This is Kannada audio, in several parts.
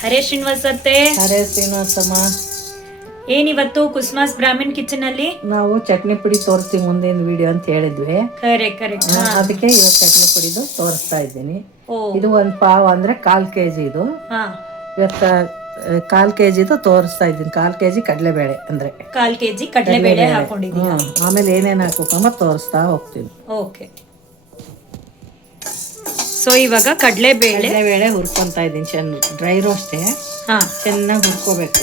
ಹರೇ ಶ್ರೀನಿವಾಸತ್ತೆ. ಹರೇ ಶ್ರೀನಿವಾಸಮ್ಮ. ಏನಿವತ್ತು ಕುಸುಮಾಸ್ ಬ್ರಾಹ್ಮಣ್ ಕಿಚನ್ ಅಲ್ಲಿ ನಾವು ಚಟ್ನಿ ಪುಡಿ ತೋರಿಸ್ತೀವಿ ಮುಂದಿನ ವಿಡಿಯೋ ಅಂತ ಹೇಳಿದ್ವಿ. ಕರೆಕ್ಟ್. ಅದಕ್ಕೆ ಇವತ್ತು ಚಟ್ನಿ ಪುಡಿದು ತೋರಿಸ್ತಾ ಇದ್ದೀನಿ. ಇದು ಒಂದು ಪಾವ್ ಅಂದ್ರೆ 1/4 kg ಇದು. ಇವತ್ತು 1/4 kg ತೋರಿಸ್ತಾ ಇದ್ದೀನಿ. 1/4 kg ಕಡಲೆಬೇಳೆ ಅಂದ್ರೆ 1/4 kg ಕಡಲೆಬೇಳೆ ಹಾಕೊಂಡಿದ್ದೀನಿ. ಆಮೇಲೆ ಏನೇನು ಹಾಕೋಕಂಬ ತೋರಿಸ್ತಾ ಹೋಗ್ತೀನಿ. ಓಕೆ. ಸೊ ಇವಾಗ ಕಡಲೆಬೇಳೆ ಹುರ್ಕೊಂತಾ ಇದ್ದೀನಿ. ಚೆನ್ನಾಗಿ ಡ್ರೈ ರೋಸ್ಟೇ. ಚೆನ್ನಾಗಿ ಹುರ್ಕೋಬೇಕು.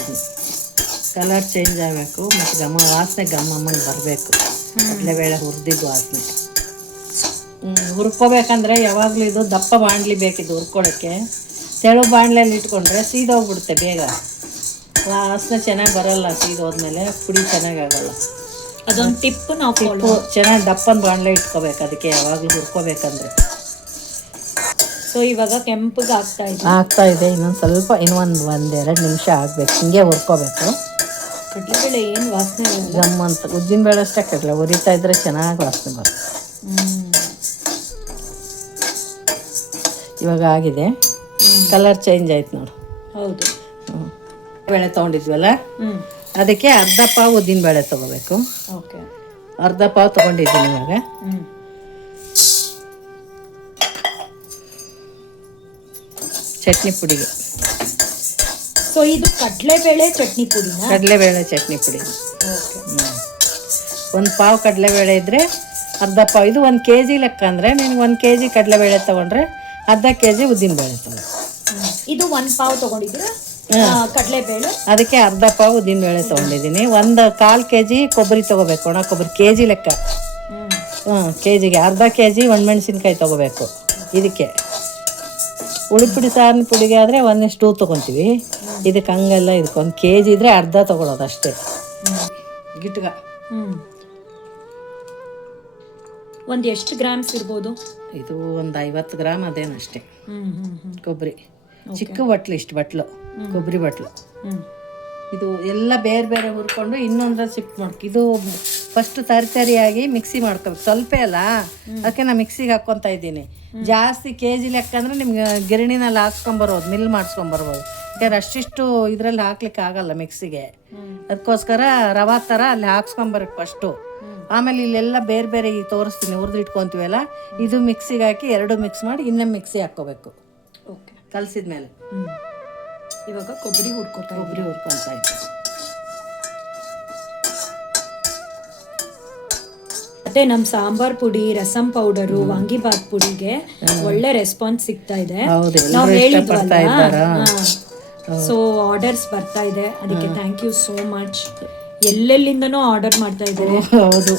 ಕಲರ್ ಚೇಂಜ್ ಆಗಬೇಕು ಮತ್ತು ವಾಸನೆ ಗಮ್ಮಮ್ಮಂಗೆ ಬರಬೇಕು. ಕಡಲೆಬೇಳೆ ಹುರಿದಿದ್ದು ವಾಸನೆ ಹುರ್ಕೋಬೇಕಂದ್ರೆ ಯಾವಾಗಲೂ ಇದು ದಪ್ಪ ಬಾಣಲಿ ಬೇಕಿದ್ದು ಹುರ್ಕೊಳ್ಳೋಕ್ಕೆ. ತೆಳು ಬಾಣಲೆಯಲ್ಲಿ ಇಟ್ಕೊಂಡ್ರೆ ಸೀದೋಗ್ಬಿಡುತ್ತೆ ಬೇಗ. ವಾಸನೆ ಚೆನ್ನಾಗಿ ಬರಲ್ಲ. ಸೀದೋದ್ಮೇಲೆ ಪುಡಿ ಚೆನ್ನಾಗಿ ಆಗಲ್ಲ. ಅದೊಂದು ಟಿಪ್ಪು ಚೆನ್ನಾಗಿ ದಪ್ಪನ ಬಾಣಲೆ ಇಟ್ಕೋಬೇಕು. ಅದಕ್ಕೆ ಯಾವಾಗಲೂ ಹುರ್ಕೋಬೇಕಂದ್ರೆ. ಸೊ ಇವಾಗ ಕೆಂಪಗೆ ಆಗ್ತಾ ಇದೆ. ಇನ್ನೊಂದು ಸ್ವಲ್ಪ ಒಂದೆರಡು ನಿಮಿಷ ಆಗಬೇಕು. ಹಿಂಗೆ ಹುರ್ಕೋಬೇಕು. ಕಡಲೆಬೇಳೆ ಏನು ವಾಸನೆ ಗಮ್ ಅಂತ. ಉದ್ದಿನ ಬೇಳೆ ಅಷ್ಟೇ ಕಡಲೆ ಹುರಿತಾ ಇದ್ರೆ ಚೆನ್ನಾಗಿ ವಾಸನೆ ಬರುತ್ತೆ. ಇವಾಗ ಆಗಿದೆ. ಕಲರ್ ಚೇಂಜ್ ಆಯ್ತು ನೋಡು. ಹೌದು. ಬೇಳೆ ತೊಗೊಂಡಿದ್ವಲ್ಲ ಅದಕ್ಕೆ ಅರ್ಧ ಪಾವ್ ಉದ್ದಿನ ಬೇಳೆ ತೊಗೋಬೇಕು. ಓಕೆ. ಅರ್ಧ ಪಾವ್ ತೊಗೊಂಡಿದ್ದೀನಿ ಇವಾಗ. ಚಟ್ನಿ ಪುಡಿಗೆ. ಸೊ ಇದು ಕಡಲೆಬೇಳೆ ಚಟ್ನಿ ಪುಡಿ. ಕಡಲೆಬೇಳೆ ಚಟ್ನಿ ಪುಡಿ. ಒಂದು ಪಾವ್ ಕಡಲೆಬೇಳೆ ಇದ್ದರೆ ಅರ್ಧ ಪಾವ್. ಇದು 1 kg ಲೆಕ್ಕ ಅಂದರೆ ನಿನಗೆ 1 kg ಕಡಲೆಬೇಳೆ ತೊಗೊಂಡ್ರೆ ಅರ್ಧ kg ಉದ್ದಿನಬೇಳೆ ತೊಗೊಂಡು. ಇದು 1 ಪಾವ್ ತೊಗೊಂಡಿದ್ರೆ ಕಡಲೆಬೇಳೆ, ಅದಕ್ಕೆ ಅರ್ಧ ಪಾವ್ ಉದ್ದಿನಬೇಳೆ ತೊಗೊಂಡಿದ್ದೀನಿ. 1/4 kg ಕೊಬ್ಬರಿ ತೊಗೋಬೇಕು. ಒಣ ಕೊಬ್ಬರಿ kg ಲೆಕ್ಕ. kgಗೆ ಅರ್ಧ kg ಒಣಮೆಣಸಿನ್ಕಾಯಿ ತೊಗೋಬೇಕು. ಇದಕ್ಕೆ ಉಳಿಪುಡಿ ಸಾರಿನ ಪುಡಿಗೆ ಆದರೆ 1:2 ತೊಗೊತೀವಿ. ಇದಕ್ಕೆ ಹಂಗಲ್ಲ. ಇದಕ್ಕೆ 1 kg ಇದ್ರೆ ಅರ್ಧ ತೊಗೊಳೋದು ಅಷ್ಟೇ. ಗಿಟ್ಗ ಒಂದು ಎಷ್ಟು ಗ್ರಾಮ್ಸ್ ಇರ್ಬೋದು? ಇದು ಒಂದು 50 ಗ್ರಾಮ್ ಅದೇನಷ್ಟೇ. ಕೊಬ್ಬರಿ ಚಿಕ್ಕ ಬಟ್ಲು, ಇಷ್ಟು ಬಟ್ಲು ಕೊಬ್ಬರಿ ಬಟ್ಲು. ಇದು ಎಲ್ಲ ಬೇರೆ ಬೇರೆ ಹುರ್ಕೊಂಡು ಇನ್ನೊಂದ್ರ ಶಿಫ್ಟ್ ಮಾಡ್ಕೊ. ಇದು ಫಸ್ಟ್ ತರಿಯಾಗಿ ಮಿಕ್ಸಿ ಮಾಡ್ಕೋಬೇಕು. ಸ್ವಲ್ಪ ಅಲ್ಲ, ಅದಕ್ಕೆ ನಾನು ಮಿಕ್ಸಿಗೆ ಹಾಕ್ಕೊತಾ ಇದ್ದೀನಿ. ಜಾಸ್ತಿ kg ಲೆಕ್ಕ ಅಂದರೆ ನಿಮ್ಗೆ ಗಿರಣಿನಲ್ಲಿ ಹಾಕ್ಸ್ಕೊಂಬರ್ಬೋದು, ಮಿಲ್ ಮಾಡಿಸ್ಕೊಂಬರ್ಬೋದು. ಯಾಕಂದ್ರೆ ಅಷ್ಟಿಷ್ಟು ಇದರಲ್ಲಿ ಹಾಕ್ಲಿಕ್ಕೆ ಆಗಲ್ಲ ಮಿಕ್ಸಿಗೆ. ಅದಕ್ಕೋಸ್ಕರ ರವಾ ಥರ ಅಲ್ಲಿ ಹಾಕ್ಸ್ಕೊಂಬರಕ್ಕೆ ಫಸ್ಟು. ಆಮೇಲೆ ಇಲ್ಲೆಲ್ಲ ಬೇರೆ ಬೇರೆ ಈಗ ತೋರಿಸ್ತೀನಿ ಹುರಿದು ಇಟ್ಕೊತೀವಲ್ಲ, ಇದು ಮಿಕ್ಸಿಗೆ ಹಾಕಿ 2 ಮಿಕ್ಸ್ ಮಾಡಿ ಇನ್ನೊಮ್ಮೆ ಮಿಕ್ಸಿ ಹಾಕ್ಕೋಬೇಕು. ಓಕೆ. ಕಲಸಿದ್ಮೇಲೆ ಇವಾಗ ಕೊಬ್ಬರಿ ಹುರ್ಕೊತಾ ಇದ್ದೀನಿ. ಮತ್ತೆ ನಮ್ಮ ಸಾಂಬಾರ್ ಪುಡಿ, ರಸಂ ಪೌಡರು, ವಾಂಗಿಬಾತ್ ಪುಡಿಗೆ ಒಳ್ಳೆ ರೆಸ್ಪಾನ್ಸ್ ಸಿಗ್ತಾ ಇದೆ. ನಾವು ಹೇಳಿದ್ವಲ್ಲ, ಸೊ ಆರ್ಡರ್ಸ್ ಬರ್ತಾ ಇದೆ. ಅದಕ್ಕೆ ಥ್ಯಾಂಕ್ ಯು ಸೋ ಮಚ್. ಎಲ್ಲೆಲ್ಲಿಂದನೂ ಆರ್ಡರ್ ಮಾಡ್ತಾ ಇದ್ದಾರೆ. ಹೌದು,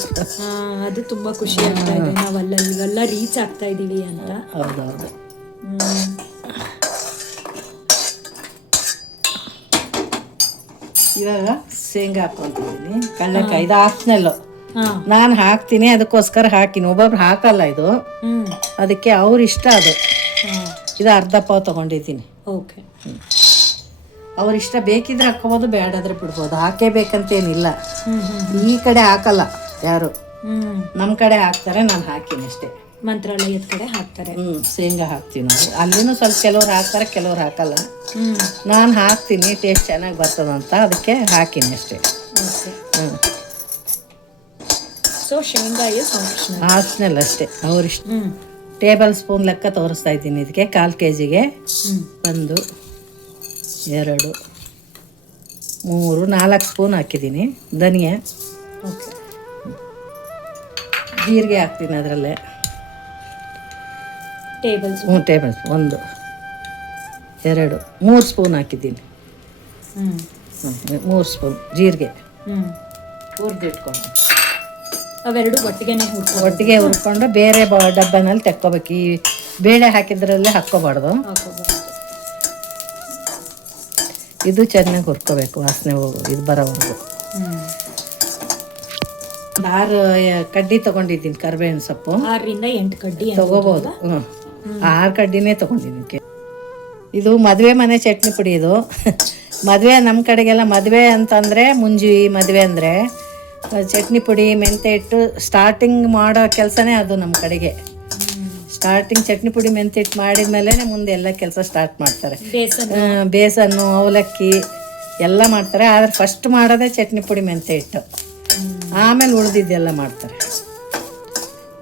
ಅದು ತುಂಬಾ ಖುಷಿ ಆಗ್ತಾ ಇದೆ. ನಾವು ಅಲ್ಲೆಲ್ಲ ರೀಚ್ ಆಗ್ತಾ ಇದೀವಿ ಅಂತ. ಹೌದೌದು. ಇವಾಗ ಶೇಂಗಾ ಹಾಕೊಂತಿದ್ದೀನಿ. ಕಡಲೆಕಾಯಿ ಇದು ಆಪ್ಷನಲ್ಲು. ನಾನು ಹಾಕ್ತೀನಿ, ಅದಕ್ಕೋಸ್ಕರ ಹಾಕಿನಿ. ಒಬ್ಬೊಬ್ರು ಹಾಕಲ್ಲ ಇದು, ಅದಕ್ಕೆ ಅವ್ರ ಇಷ್ಟ. ಅದು ಇದು ಅರ್ಧ ಪಾವ್ ತೊಗೊಂಡಿದ್ದೀನಿ. ಓಕೆ. ಅವ್ರ ಇಷ್ಟ, ಬೇಕಿದ್ರೆ ಹಾಕೋಬೋದು, ಬೇಡಾದ್ರೆ ಬಿಡ್ಬೋದು. ಹಾಕೇಬೇಕಂತೇನಿಲ್ಲ. ಈ ಕಡೆ ಹಾಕಲ್ಲ ಯಾರು, ನಮ್ಮ ಕಡೆ ಹಾಕ್ತಾರೆ. ನಾನು ಹಾಕಿನಿ ಅಷ್ಟೇ. ಮಂತ್ರಾಲಯದ ಕಡೆ ಹಾಕ್ತಾರೆ. ಶೇಂಗಾ ಹಾಕ್ತೀವಿ ನಾವು. ಅಲ್ಲಿನೂ ಸ್ವಲ್ಪ ಕೆಲವ್ರು ಹಾಕ್ತಾರೆ, ಕೆಲವ್ರು ಹಾಕಲ್ಲ. ನಾನು ಹಾಕ್ತೀನಿ, ಟೇಸ್ಟ್ ಚೆನ್ನಾಗಿ ಬರ್ತದಂತ, ಅದಕ್ಕೆ ಹಾಕಿನಿ ಅಷ್ಟೇ. ಸೊ ಶೇಂಗಾ ಆಪ್ಷನಲ್ ಅಷ್ಟೇ, ಅವ್ರಿಷ್ಟ. ಟೇಬಲ್ ಸ್ಪೂನ್ ಲೆಕ್ಕ ತೋರಿಸ್ತಾ ಇದ್ದೀನಿ. ಇದಕ್ಕೆ 1/4 kgಗೆ 1 2 3 4 ಸ್ಪೂನ್ ಹಾಕಿದ್ದೀನಿ ಧನಿಯಾ. ಜೀರಿಗೆ ಹಾಕ್ತೀನಿ ಅದರಲ್ಲೇ. ಟೇಬಲ್ ಸ್ಪೂನ್ 1 2 3 ಸ್ಪೂನ್ ಹಾಕಿದ್ದೀನಿ. 3 ಸ್ಪೂನ್ ಜೀರಿಗೆ ಹುರಿದಿಟ್ಕೊಂಡು ಅವೆರಡು ಒಟ್ಟಿಗೆ ಹುರ್ಕೊಂಡು ಬೇರೆ ಡಬ್ಬನಲ್ಲಿ ತೆಕ್ಕೋಬೇಕು. ಈ ಬೇಳೆ ಹಾಕಿದ್ರಲ್ಲೇ ಹಾಕ್ಕೋಬಾರ್ದು. ಇದು ಚೆನ್ನಾಗಿ ಹುರ್ಕೋಬೇಕು, ವಾಸನೆ ಇದು ಬರೋವರೆಗೂ. 6 ಕಡ್ಡಿ ತೊಗೊಂಡಿದ್ದೀನಿ ಕರಿಬೇವಿನ ಸೊಪ್ಪು. 6 ರಿಂದ 8 ಕಡ್ಡಿ ತೊಗೋಬೋದು. 6 ಕಡ್ಡಿನೇ ತೊಗೊಂಡಿದ್ದೀನಿ. ಇದು ಮದುವೆ ಮನೆ ಚಟ್ನಿ ಪುಡಿ. ಇದು ಮದುವೆ, ನಮ್ಮ ಕಡೆಗೆಲ್ಲ ಮದುವೆ ಅಂತಂದರೆ ಮುಂಜಿ ಮದುವೆ ಅಂದರೆ ಚಟ್ನಿ ಪುಡಿ, ಮೆಂತ್ಯ ಹಿಟ್ಟು ಸ್ಟಾರ್ಟಿಂಗ್ ಮಾಡೋ ಕೆಲಸನೇ ಅದು ನಮ್ಮ ಕಡೆಗೆ. ಸ್ಟಾರ್ಟಿಂಗ್ ಚಟ್ನಿ ಪುಡಿ ಮೆಂತ್ಯ ಹಿಟ್ಟು ಮಾಡಿದ್ಮೇಲೆ ಮುಂದೆ ಎಲ್ಲ ಕೆಲಸ ಸ್ಟಾರ್ಟ್ ಮಾಡ್ತಾರೆ. ಬೇಸನ್ ಬೇಸನ್ನು ಅವಲಕ್ಕಿ ಎಲ್ಲ ಮಾಡ್ತಾರೆ. ಆದರೆ ಫಸ್ಟ್ ಮಾಡೋದೇ ಚಟ್ನಿ ಪುಡಿ ಮೆಂತ್ಯ ಹಿಟ್ಟು, ಆಮೇಲೆ ಉಳಿದಿದ್ದೆಲ್ಲ ಮಾಡ್ತಾರೆ.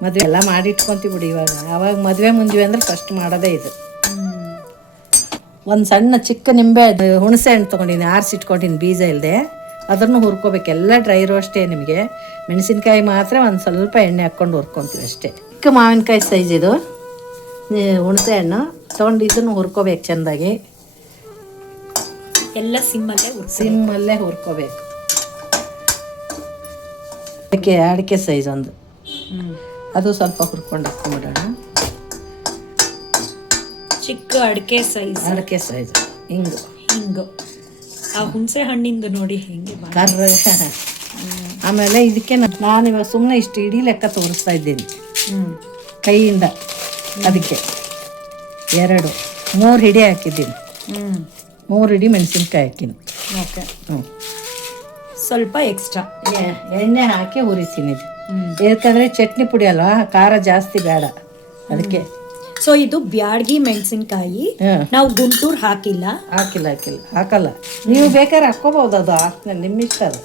ಮದುವೆ ಎಲ್ಲ ಮಾಡಿ ಇಟ್ಕೊತೀವಿ ಬಿಡಿ. ಅವಾಗ ಮದುವೆ ಮುಂಜಿ ಅಂದರೆ ಫಸ್ಟ್ ಮಾಡೋದೇ ಇದು. ಒಂದು ಸಣ್ಣ ಚಿಕ್ಕ ನಿಂಬೆ ಹುಣಸೆ ಹಣ್ಣು ತೊಗೊಂಡಿನಿ, ಆರಿಸಿಟ್ಕೊಂಡಿನಿ ಬೀಜ ಇಲ್ಲದೆ, ಅದನ್ನು ಹುರ್ಕೋಬೇಕು. ಎಲ್ಲ ಡ್ರೈ ರೋಸ್ಟೇ ನಿಮಗೆ. ಮೆಣಸಿನ್ಕಾಯಿ ಮಾತ್ರ ಒಂದು ಸ್ವಲ್ಪ ಎಣ್ಣೆ ಹಾಕ್ಕೊಂಡು ಹುರ್ಕೊತೀವಿ ಅಷ್ಟೇ. ಚಿಕ್ಕ ಮಾವಿನಕಾಯಿ ಸೈಜ್ ಇದು ಹುಣಸೆ ಹಣ್ಣು ತೊಗೊಂಡು ಇದನ್ನು ಹುರ್ಕೋಬೇಕು ಚೆಂದಾಗಿ. ಎಲ್ಲ ಸಿಮ್ಮಲ್ಲೇ ಹುರ್ಕೋಬೇಕು. ಅಡಿಕೆ ಸೈಜ್ ಒಂದು, ಅದು ಸ್ವಲ್ಪ ಹುರ್ಕೊಂಡು ಹಾಕ್ಕೊಂಬಿಡೋಣ. ಚಿಕ್ಕ ಅಡಿಕೆ ಸೈಜ್ ಹಿಂಗು ಆ ಹುಣಸೆ ಹಣ್ಣಿಂದು ನೋಡಿ ಹೆಂಗೆ ಕರ್ರ. ಆಮೇಲೆ ಇದಕ್ಕೆ ನಾನು ಇವಾಗ ಸುಮ್ಮನೆ ಇಷ್ಟು ಇಡೀ ಲೆಕ್ಕ ತೋರಿಸ್ತಾ ಇದ್ದೀನಿ ಕೈಯಿಂದ. ಅದಕ್ಕೆ 3 ಹಿಡಿ ಹಾಕಿದ್ದೀನಿ. 3 ಹಿಡಿ ಮೆಣಸಿನ್ಕಾಯಿ ಹಾಕಿನಿ. ಓಕೆ. ಸ್ವಲ್ಪ ಎಕ್ಸ್ಟ್ರಾ ಎಣ್ಣೆ ಹಾಕಿ ಹುರಿತೀನಿ ಇದು. ಯಾಕಂದರೆ ಚಟ್ನಿ ಪುಡಿ ಅಲ್ವಾ, ಖಾರ ಜಾಸ್ತಿ ಬೇಡ ಅದಕ್ಕೆ. ಸೊ ಇದು ಬ್ಯಾಡಗಿ ಮೆಣಸಿನ್ಕಾಯಿ, ನಾವು ಗುಂಟೂರು ಹಾಕಿಲ್ಲ. ಹಾಕಲ್ಲ. ನೀವು ಬೇಕಾದ್ರೆ ಹಾಕ್ಕೋಬಹುದು, ಅದು ಹಾಕ್ತೀನಿ, ನಿಮ್ಮ ಇಷ್ಟ ಅದು.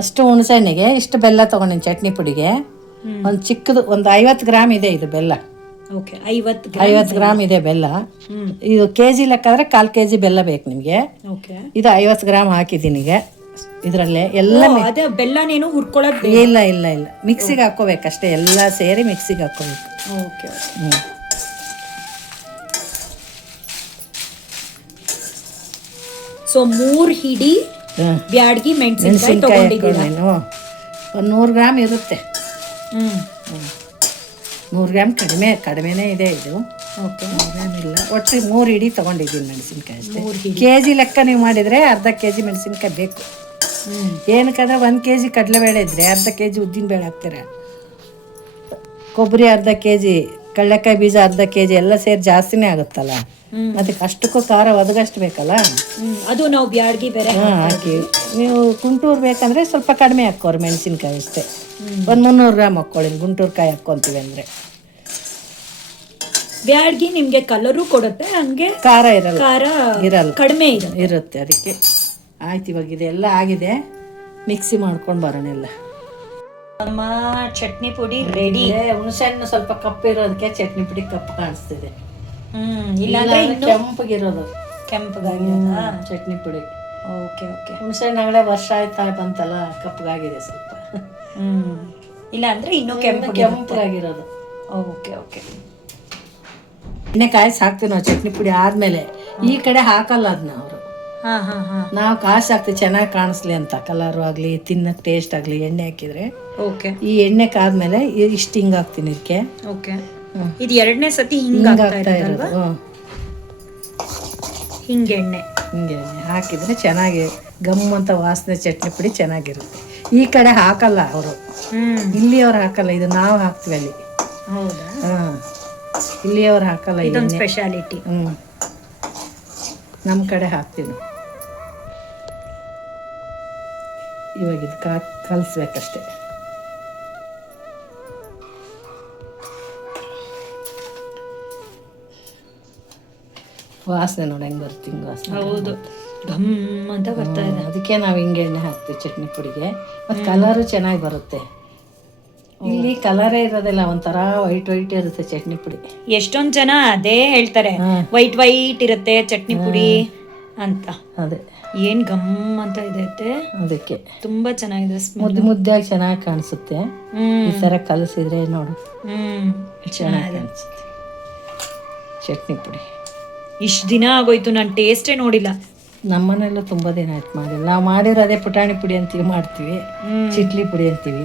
ಅಷ್ಟು ಹುಣಸೆಹಣ್ಣಿಗೆ ಇಷ್ಟು ಬೆಲ್ಲ ತೊಗೊಂಡಿನಿ. ಚಟ್ನಿ ಪುಡಿಗೆ ಒಂದು ಚಿಕ್ಕದು ಒಂದು 50 ಗ್ರಾಮ್ ಇದೆ ಇದು ಬೆಲ್ಲ. ಓಕೆ, 50 ಗ್ರಾಮ್ ಇದೆ ಬೆಲ್ಲ. ಇದು ಕೆಜಿ ಲೆಕ್ಕಾದ್ರೆ 1/4 kg ಬೆಲ್ಲ ಬೇಕು ನಿಮಗೆ. ಓಕೆ, ಇದು 50 ಗ್ರಾಮ್ ಹಾಕಿದ್ದೀನಿ ಈಗ ಇದರಲ್ಲೇ. ಎಲ್ಲ ಬೆಲ್ಲನೇನು ಹುರ್ಕೊಳ್ಳೋದು ಇಲ್ಲ, ಮಿಕ್ಸಿಗೆ ಹಾಕೋಬೇಕಷ್ಟೇ. ಎಲ್ಲ ಸೇರಿ ಮಿಕ್ಸಿಗೆ ಹಾಕೋಬೇಕು. ಓಕೆ. ಸೊ 3 ಹಿಡಿ ಬ್ಯಾಡಗಿ ಮೆಣಸಿನ್ಕಾಯಿ ನೀನು ಒಂದು 100 ಗ್ರಾಮ್ ಇರುತ್ತೆ. 100 ಗ್ರಾಮ್ ಕಡಿಮೆನೇ ಇದೆ ಇದು. ಓಕೆ, 100 ಗ್ರಾಮ್ ಇಲ್ಲ, ಒಟ್ಟು 3 ಹಿಡಿ ತೊಗೊಂಡಿದ್ದೀನಿ ಮೆಣಸಿನ್ಕಾಯಿ ಅಷ್ಟೇ. ಕೆಜಿ ಲೆಕ್ಕ ನೀವು ಮಾಡಿದರೆ ಅರ್ಧ kg ಮೆಣಸಿನ್ಕಾಯಿ ಬೇಕು. ಏನಕ್ಕಂದ್ರೆ 1 kg ಕಡಲೆಬೇಳೆ ಇದ್ರೆ ಅರ್ಧ kg ಉದ್ದಿನಬೇಳೆ ಹಾಕ್ತೀರ, ಕೊಬ್ಬರಿ ಅರ್ಧ kg, ಕಡಲೆಕಾಯಿ ಬೀಜ ಅರ್ಧ kg, ಎಲ್ಲ ಸೇರಿ ಜಾಸ್ತಿನೇ ಆಗುತ್ತಲ್ಲ. ಅದಕ್ಕೆ ಅಷ್ಟಕ್ಕೂ ಖಾರ ಒದಗಷ್ಟು ಬೇಕಲ್ಲ, ಅದು ನಾವು ಬ್ಯಾಡಗಿ ಬೇರೆ ಹಾಕಿ. ನೀವು ಗುಂಟೂರು ಬೇಕಂದ್ರೆ ಸ್ವಲ್ಪ ಕಡಿಮೆ ಹಾಕೋರಿ ಮೆಣಸಿನ್ಕಾಯಿ ಅಷ್ಟೇ. ಒಂದು 300 ಗ್ರಾಮ್ ಹಾಕ್ಕೊಳ್ಳಿ ಗುಂಟೂರು ಕಾಯಿ ಹಾಕ್ಕೊಂತೀವಿ ಅಂದರೆ. ಬ್ಯಾಡಗಿ ನಿಮಗೆ ಕಲರು ಕೊಡುತ್ತೆ, ಹಂಗೆ ಖಾರ ಇರಲ್ಲ, ಕಡಿಮೆ ಇರುತ್ತೆ. ಅದಕ್ಕೆ ಆಯ್ತು. ಇವಾಗ ಇದೆಲ್ಲ ಆಗಿದೆ, ಮಿಕ್ಸಿ ಮಾಡ್ಕೊಂಡು ಬರೋಣ ಎಲ್ಲ. ನಮ್ಮ ಚಟ್ನಿ ಪುಡಿ ರೆಡಿ. ಹುಣಸೆ ಹಣ್ಣು ಸ್ವಲ್ಪ ಕಪ್ಪು ಇರೋದಕ್ಕೆ ಚಟ್ನಿ ಪುಡಿ ಕಪ್ಪು ಕಾಣಿಸ್ತಿದೆ. ಇಲ್ಲಾಂದ್ರೆ ಕೆಂಪಗಿರೋದು ಚಟ್ನಿ ಪುಡಿ. ಓಕೆ. ಹುಣಸೆ ಹಣ್ಣುಗಳೇ ವರ್ಷ ಆಯ್ತಾ ಬಂತಲ್ಲ, ಕಪ್ಪಗಾಗಿದೆ ಸ್ವಲ್ಪ. ಇಲ್ಲ ಅಂದ್ರೆ ಇನ್ನೂ ಕೆಂಪಗಾಗಿರೋದು. ಓಕೆ. ಎಣ್ಣೆ ಕಾಯಿಸಿ ಹಾಕ್ತೀವಿ ನಾವು ಚಟ್ನಿ ಪುಡಿ ಆದ್ಮೇಲೆ. ಈ ಕಡೆ ಹಾಕಲ್ಲ ಅದನ್ನ ಅವರು. ನಾವು ಕಾಸು ಹಾಕ್ತೀವಿ ಚೆನ್ನಾಗಿ ಕಾಣಿಸ್ಲಿ ಅಂತ, ಕಲರ್ ಆಗ್ಲಿ, ತಿನ್ನಕ್ ಟೇಸ್ಟ್ ಆಗ್ಲಿ. ಎಣ್ಣೆ ಹಾಕಿದ್ರೆ ಈ ಎಣ್ಣೆ ಕಾದ್ಮೇಲೆ ಇಷ್ಟು ಹಿಂಗ್ ಹಾಕ್ತೀನಿ ಇದಕ್ಕೆ. ಇದು 2ನೇ ಸತಿ ಹಿಂಗ್ ಹಾಕ್ತಾ ಇರೋದು. ಹಿಂಗೆಣ್ಣೆ ಹಾಕಿದ್ರೆ ಚೆನ್ನಾಗಿ ಗಮ್ ಅಂತ ವಾಸನೆ, ಚಟ್ನಿ ಪುಡಿ ಚೆನ್ನಾಗಿರುತ್ತೆ. ಈ ಕಡೆ ಹಾಕಲ್ಲ ಅವರು, ಇಲ್ಲಿಯವ್ರು ಹಾಕಲ್ಲ, ಇದು ನಾವು ಹಾಕ್ತೀವಿ ಅಲ್ಲಿ. ಹೌದಾ? ಇಲ್ಲಿಯವ್ರು ಹಾಕಲ್ಲ, ಇದೊಂದು ಸ್ಪೆಷಾಲಿಟಿ. ನಮ್ಮ ಕಡೆ ಹಾಕ್ತೀವಿ. ಇವಾಗ ಇದು ಕಲಿಸ್ಬೇಕಷ್ಟೆ. ವಾಸನೆ ನೋಡಿ ಹೆಂಗೆ ಬರುತ್ತೆ, ಹಿಂಗೆ ವಾಸನೆ. ಹೌದು, ಘಮ್ ಅಂತ ಬರ್ತಾ ಇದೆ. ಅದಕ್ಕೆ ನಾವು ಹಿಂಗೆ ಎಣ್ಣೆ ಹಾಕ್ತೀವಿ ಚಟ್ನಿ ಪುಡಿಗೆ. ಮತ್ತು ಕಲರು ಚೆನ್ನಾಗಿ ಬರುತ್ತೆ. ಇಲ್ಲಿ ಕಲರೇ ಇರೋದಿಲ್ಲ, ಒಂಥರ ವೈಟ್ ಇರುತ್ತೆ ಚಟ್ನಿ ಪುಡಿ. ಎಷ್ಟೊಂದು ಜನ ಅದೇ ಹೇಳ್ತಾರೆ, ವೈಟ್ ಇರುತ್ತೆ ಚಟ್ನಿ ಪುಡಿ ಅಂತ. ಅದೇ ಏನ್ ಗಮ್ ಅಂತ ಇದೆ, ಅದಕ್ಕೆ ತುಂಬಾ ಚೆನ್ನಾಗಿದೆ. ಮುದ್ದಾಗಿ ಚೆನ್ನಾಗಿ ಕಾಣಿಸುತ್ತೆ. ಈ ತರ ಕಲಸಿದ್ರೆ ನೋಡು ಚೆನ್ನಾಗಿ ಕಾಣಿಸುತ್ತೆ ಚಟ್ನಿ ಪುಡಿ. ಇಷ್ಟು ದಿನ ಆಗೋಯ್ತು, ನಾನು ಟೇಸ್ಟೇ ನೋಡಿಲ್ಲ. ನಮ್ಮನೆಯಲ್ಲೂ ತುಂಬಾ ದಿನ ಆಯ್ತು ಮಾಡಿಲ್ಲ. ನಾವು ಮಾಡಿರೋ ಅದೇ ಪುಟಾಣಿ ಪುಡಿ ಅಂತೀವಿ, ಮಾಡ್ತೀವಿ ಚಿಟ್ಲಿ ಪುಡಿ ಅಂತೀವಿ.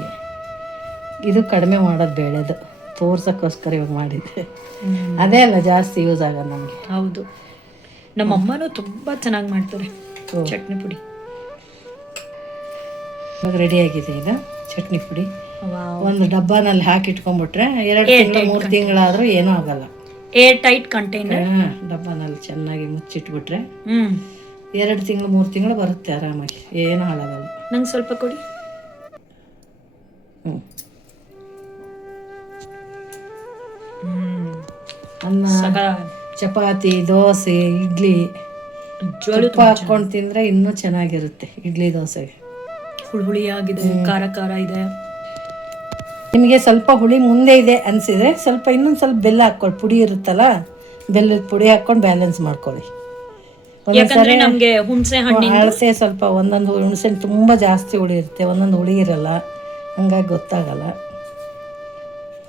ಇದು ಕಡಿಮೆ ಮಾಡೋದು ಬೇಳೆದು, ತೋರ್ಸಕ್ಕೋಸ್ಕರ ಇವಾಗ ಮಾಡಿದ್ದೆ. ಅದೇ ಅಲ್ಲ ಜಾಸ್ತಿ ಯೂಸ್ ಆಗೋದು ನಮಗೆ. ಹೌದು, ನಮ್ಮ ಅಮ್ಮನೂ ತುಂಬಾ ಚೆನ್ನಾಗಿ ಮಾಡ್ತಾರೆ ಚಟ್ನಿ ಪುಡಿ. ಇವಾಗ ರೆಡಿ ಆಗಿದೆ ಈಗ ಚಟ್ನಿ ಪುಡಿ. ಒಂದು ಡಬ್ಬನಲ್ಲಿ ಹಾಕಿ ಇಟ್ಕೊಂಡ್ಬಿಟ್ರೆ 2 ತಿಂಗಳು 3 ತಿಂಗಳಾದ್ರೂ ಏನೂ ಆಗಲ್ಲ. ಏರ್ ಟೈಟ್ ಕಂಟೈನರ್ ಡಬ್ಬನಲ್ಲಿ ಚೆನ್ನಾಗಿ ಮುಚ್ಚಿಟ್ಬಿಟ್ರೆ 2 ತಿಂಗಳು 3 ತಿಂಗಳು ಬರುತ್ತೆ ಆರಾಮಾಗಿ, ಏನೂ ಹಾಳಾಗಲ್ಲ. ನಂಗೆ ಸ್ವಲ್ಪ ಕೊಡಿ. ಅನ್ನ, ಚಪಾತಿ, ದೋಸೆ, ಇಡ್ಲಿ ತುಪ್ಪ ಹಾಕೊಂಡು ತಿಂದರೆ ಇನ್ನೂ ಚೆನ್ನಾಗಿರುತ್ತೆ. ಇಡ್ಲಿ ದೋಸೆಗೆ ಹುಳಿಯಾಗಿದೆ, ಖಾರ ಖಾರ ಇದೆ. ನಿಮಗೆ ಸ್ವಲ್ಪ ಹುಳಿ ಮುಂದೆ ಇದೆ ಅನಿಸಿದರೆ ಸ್ವಲ್ಪ ಇನ್ನೊಂದು ಸ್ವಲ್ಪ ಬೆಲ್ಲ ಹಾಕ್ಕೊಳ್ಳಿ. ಪುಡಿ ಇರುತ್ತಲ್ಲ, ಬೆಲ್ಲದ ಪುಡಿ ಹಾಕ್ಕೊಂಡು ಬ್ಯಾಲೆನ್ಸ್ ಮಾಡ್ಕೊಳ್ಳಿ. ಯಾಕಂದ್ರೆ ನಮಗೆ ಹುಣಸೆ ಹಣ್ಣಿನ ಅಳತೆ ಸ್ವಲ್ಪ ಒಂದೊಂದು ಹುಣಸೆ ತುಂಬ ಜಾಸ್ತಿ ಹುಳಿ ಇರುತ್ತೆ, ಒಂದೊಂದು ಹುಳಿ ಇರಲ್ಲ, ಹಂಗಾಗಿ ಗೊತ್ತಾಗಲ್ಲ.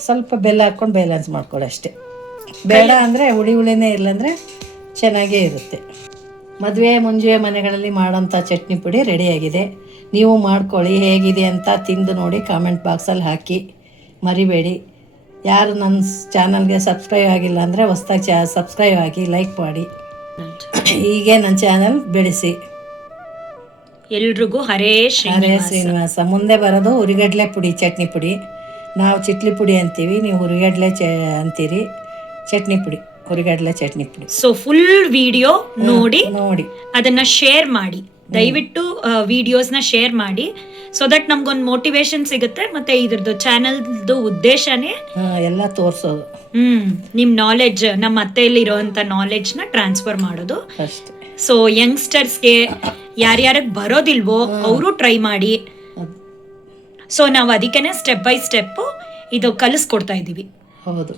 ಸ್ವಲ್ಪ ಬೆಲ್ಲ ಹಾಕ್ಕೊಂಡು ಬ್ಯಾಲೆನ್ಸ್ ಮಾಡ್ಕೊಳ್ಳಿ ಅಷ್ಟೇ. ಬೇಡ ಅಂದರೆ ಹುಳಿನೇ ಇಲ್ಲಂದರೆ ಚೆನ್ನಾಗೇ ಇರುತ್ತೆ. ಮದುವೆ ಮುಂಜುವೆ ಮನೆಗಳಲ್ಲಿ ಮಾಡೋಂಥ ಚಟ್ನಿ ಪುಡಿ ರೆಡಿಯಾಗಿದೆ. ನೀವು ಮಾಡ್ಕೊಳ್ಳಿ, ಹೇಗಿದೆ ಅಂತ ತಿಂದು ನೋಡಿ ಕಾಮೆಂಟ್ ಬಾಕ್ಸಲ್ಲಿ ಹಾಕಿ ಮರಿಬೇಡಿ. ಯಾರು ನನ್ನ ಚಾನಲ್ಗೆ ಸಬ್ಸ್ಕ್ರೈಬ್ ಆಗಿಲ್ಲ ಅಂದರೆ ಹೊಸ್ದಾಗಿ ಸಬ್ಸ್ಕ್ರೈಬ್ ಆಗಿ, ಲೈಕ್ ಮಾಡಿ, ಹೀಗೆ ನನ್ನ ಚಾನಲ್ ಬೆಳೆಸಿ. ಎಲ್ರಿಗೂ ಹರೇ ಶ್ರೀನಿವಾಸ. ಮುಂದೆ ಬರೋದು ಹುರಿಗಡ್ಲೆ ಪುಡಿ, ಚಟ್ನಿ ಪುಡಿ. ನಾವು ಚಿಟ್ಲಿ ಪುಡಿ ಅಂತೀವಿ, ನೀವು ಹುರಿಗಡ್ಲೆ ಅಂತೀರಿ. ಚಟ್ನಿ ಪುಡಿ, ಹುರಿಗಡ್ಲೆ ಚಟ್ನಿ ಪುಡಿ. ಸೊ ಫುಲ್ ವಿಡಿಯೋ ನೋಡಿ ಅದನ್ನ ಶೇರ್ ಮಾಡಿ, ದಯವಿಟ್ಟು ವಿಡಿಯೋಸ್ನ ಶೇರ್ ಮಾಡಿ. ಸೊ ದಟ್ ನಮ್ಗೊಂದು ಮೋಟಿವೇಶನ್ ಸಿಗುತ್ತೆ. ಮತ್ತೆ ಇದ್ರದ್ದು ಚಾನಲ್ದು ಉದ್ದೇಶನೇ ಎಲ್ಲ ತೋರಿಸೋದು. ನಿಮ್ ನಾಲೆಡ್ಜ್, ನಮ್ಮ ಅತ್ತೆಯಲ್ಲಿ ಇರೋಂಥ ನಾಲೆಡ್ಜ್ನ ಟ್ರಾನ್ಸ್ಫರ್ ಮಾಡೋದು ಅಷ್ಟೇ. ಸೊ ಯಂಗ್ಸ್ಟರ್ಸ್ಗೆ ಯಾರ್ಯಾರಿಗೆ ಬರೋದಿಲ್ವೋ ಅವರು ಟ್ರೈ ಮಾಡಿ. ಸೊ ನಾವು ಅದಕ್ಕೇನೆ ಸ್ಟೆಪ್ ಬೈ ಸ್ಟೆಪ್ ಇದು ಕಲಿಸ್ಕೊಡ್ತಾ ಇದ್ದೀವಿ. ಹೌದು.